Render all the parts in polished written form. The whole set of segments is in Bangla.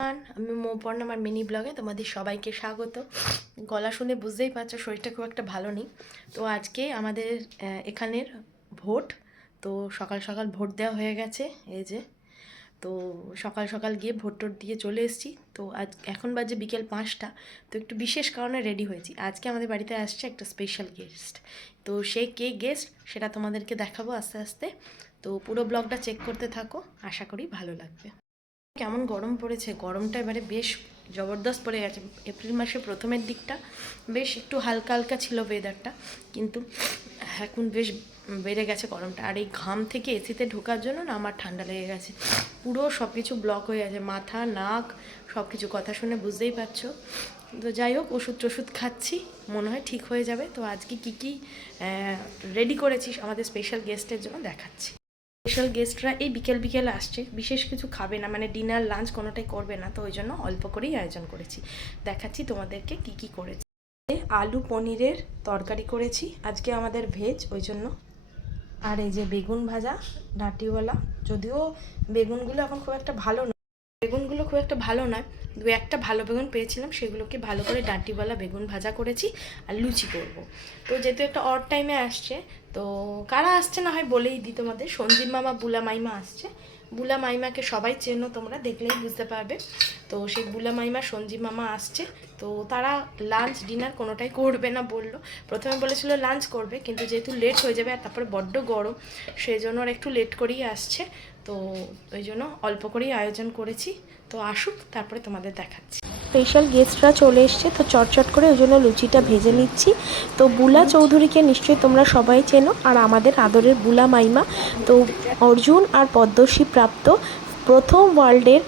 আমি মৌপর্ণা আমার মিনি ব্লগে তোমাদের সবাইকে স্বাগত। গলা শুনে বুঝতেই পারছো শরীরটা খুব একটা ভালো নেই। তো আজকে আমাদের এখানের ভোট, তো সকাল সকাল ভোট দেওয়া হয়ে গেছে। এই যে তো সকাল সকাল গিয়ে ভোট টোট দিয়ে চলে এসেছি। তো আজ এখন বাজে বিকেল 5টা। তো একটু বিশেষ কারণে রেডি হয়েছি। আজকে আমাদের বাড়িতে আসছে একটা স্পেশাল গেস্ট। তো সেই কে গেস্ট সেটা তোমাদেরকে দেখাবো আস্তে আস্তে। তো পুরো ব্লগটা চেক করতে থাকো, আশা করি ভালো লাগবে। কেমন গরম পড়েছে, গরমটা এবারে বেশ জবরদস্ত পড়ে গেছে। এপ্রিল মাসের প্রথমের দিকটা বেশ একটু হালকা হালকা ছিল ওয়েদারটা, কিন্তু এখন বেশ বেড়ে গেছে গরমটা। আর এই ঘাম থেকে এসিতে ঢোকার জন্য না আমার ঠান্ডা লেগে গেছে, পুরো সব কিছু ব্লক হয়ে গেছে, মাথা নাক সব কিছু। কথা শুনে বুঝতেই পারছো। তো যাই হোক, ওষুধ খাচ্ছি, মনে হয় ঠিক হয়ে যাবে। তো আজকে কী রেডি করেছিস আমাদের স্পেশাল গেস্টের জন্য দেখাচ্ছি। স্পেশাল গেস্টরা এই বিকেল আসছে, বিশেষ কিছু খাবে না, মানে ডিনার লাঞ্চ কোনোটাই করবে না। তো ওই জন্য অল্প করেই আয়োজন করেছি, দেখাচ্ছি তোমাদেরকে কি করেছি। আলু পনিরের তরকারি করেছি আজকে, আমাদের ভেজ ওই জন্য। আর এই যে বেগুন ভাজা ডাঁটিওয়ালা, যদিও বেগুনগুলো এখন খুব একটা ভালো নয়, দু একটা ভালো বেগুন পেয়েছিলাম, সেগুলোকে ভালো করে ডাঁটিওয়ালা বেগুন ভাজা করেছি। আর লুচি করব। তো যেহেতু একটা অড টাইমে আসছে, তো কারা আসছে না হয় বলেই দিই তোমাদের। সঞ্জীব মামা, বুলা মাইমা আসছে। বুলা মাইমাকে সবাই চেনো, তোমরা দেখলেই বুঝতে পারবে। তো সেই বুলা মাইমা সঞ্জীব মামা আসছে। তো তারা লাঞ্চ ডিনার কোনোটাই করবে না বললো। প্রথমে বলেছিল লাঞ্চ করবে, কিন্তু যেহেতু লেট হয়ে যাবে আর তারপরে বড্ড গরম, সেই জন্য আর একটু লেট করেই আসছে। তো ওই জন্য অল্প করেই আয়োজন করেছি। তো আসুক, তারপরে তোমাদের দেখাচ্ছি। স্পেশাল গেস্টরা চলে এসছে, তো চটচট করে ওই জন্য লুচিটা ভেজে নিচ্ছি। তো বুলা চৌধুরীকে নিশ্চয়ই তোমরা সবাই চেনো, আর আমাদের আদরের বুলা মাইমা। তো অর্জুন আর পদ্মশ্রী প্রাপ্ত প্রথম ওয়ার্ল্ডের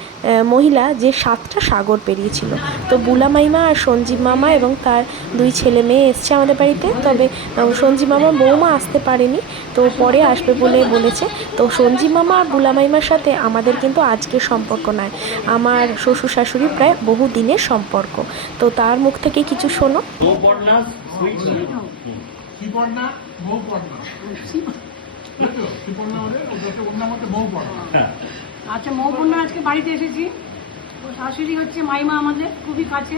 মহিলা যে 7টা সাগর পেরিয়েছিল। তো বুলা মাইমা আর সঞ্জীব মামা এবং তার 2 ছেলে মেয়ে এসছে আমাদের বাড়িতে। তবে সঞ্জীব মামা বৌমা আসতে পারেনি, তো পরে আসবে বলে বলেছে। তো সঞ্জীব মামা আর বুলা মাইমার সাথে আমাদের কিন্তু আজকের সম্পর্ক নয়, আমার শ্বশুর শাশুড়ি প্রায় বহু দিনের সম্পর্ক। তো তার মুখ থেকে কিছু শোনো। আচ্ছা, মৌপর্ণা আজকে বাড়িতে এসেছি। ও শাশুড়ি হচ্ছে মাইমা, আমাদের খুবই কাছে,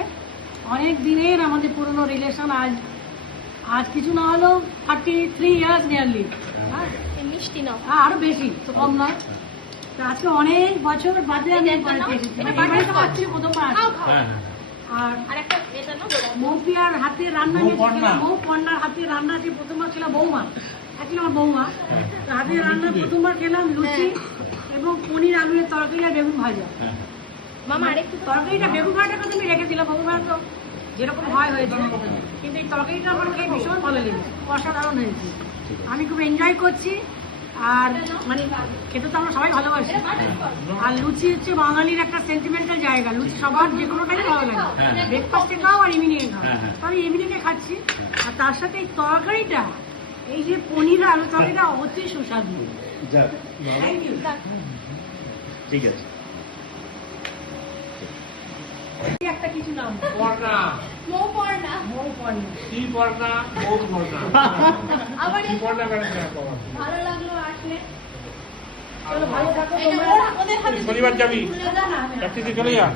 অনেক দিনের আমাদের পুরনো রিলেশন। আজ কিছু না হলেও 33 ইয়ার্স নিয়ারলি। মিষ্টি নাও, আরো বেশি, তো কম নয়। তো আজকে অনেক বছর বাদে আমি বাড়িতে এসেছি, প্রথমবার। আর মৌপিয়ার হাতে রান্না, মৌপর্ণার হাতে রান্না যে প্রথমবার ছিল বৌমা, একই আমার বৌমা হাতে রান্না প্রথমবার খেলাম। লুচি এবং পনির আলুর তরকারি আর বেগুন ভাজা। মামা আরেকটু তরকারিটা, বেগুন ভাজাটা তুমি রেখেছিলাম, বেগুন ভাজা তো যেরকম হয়েছে, কিন্তু এই তরকারিটা আমার খেয়ে ভীষণ ভালো লেগেছে, অসাধারণ হয়েছে। আমি খুব এনজয় করছি। আর মানে খেতে তো আমরা সবাই ভালোবাসি। আর লুচি হচ্ছে বাঙালির একটা সেন্টিমেন্টাল জায়গা, লুচি সবার যে কোনো টাইমে ভালো লাগে, ব্রেকফাস্টে খাও আর ইভিনিংয়ে খাও। তো আমি ইভিনিংয়ে খাচ্ছি। আর তার সাথে এই তরকারিটা, এই যে পনির আলু তরকারিটা অতি সুস্বাদু। ঠিক আছে, একটা কিছু নাম ভালো লাগলো আসলে। শনিবার যাবি, চলে যা।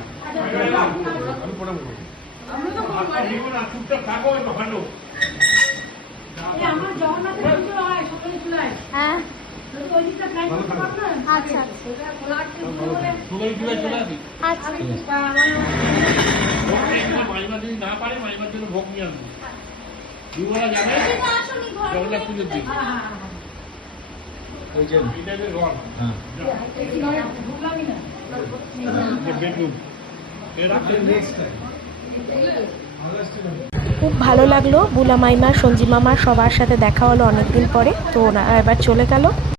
আমার জগন্নাথের পুজো হয় সকালে চুলায়। হ্যাঁ, আচ্ছা মাইমা যদি না পারে, মাইমার জন্য ভোগ নিয়ে আসবো। দুবেলা যাবে জগন্নাথ পুজোর দিন। খুব ভালো লাগলো, বুলা মাইমা, সঞ্জীব মামা সবার সাথে দেখা হলো অনেকদিন পরে। তো ওরা এবার চলে গেল।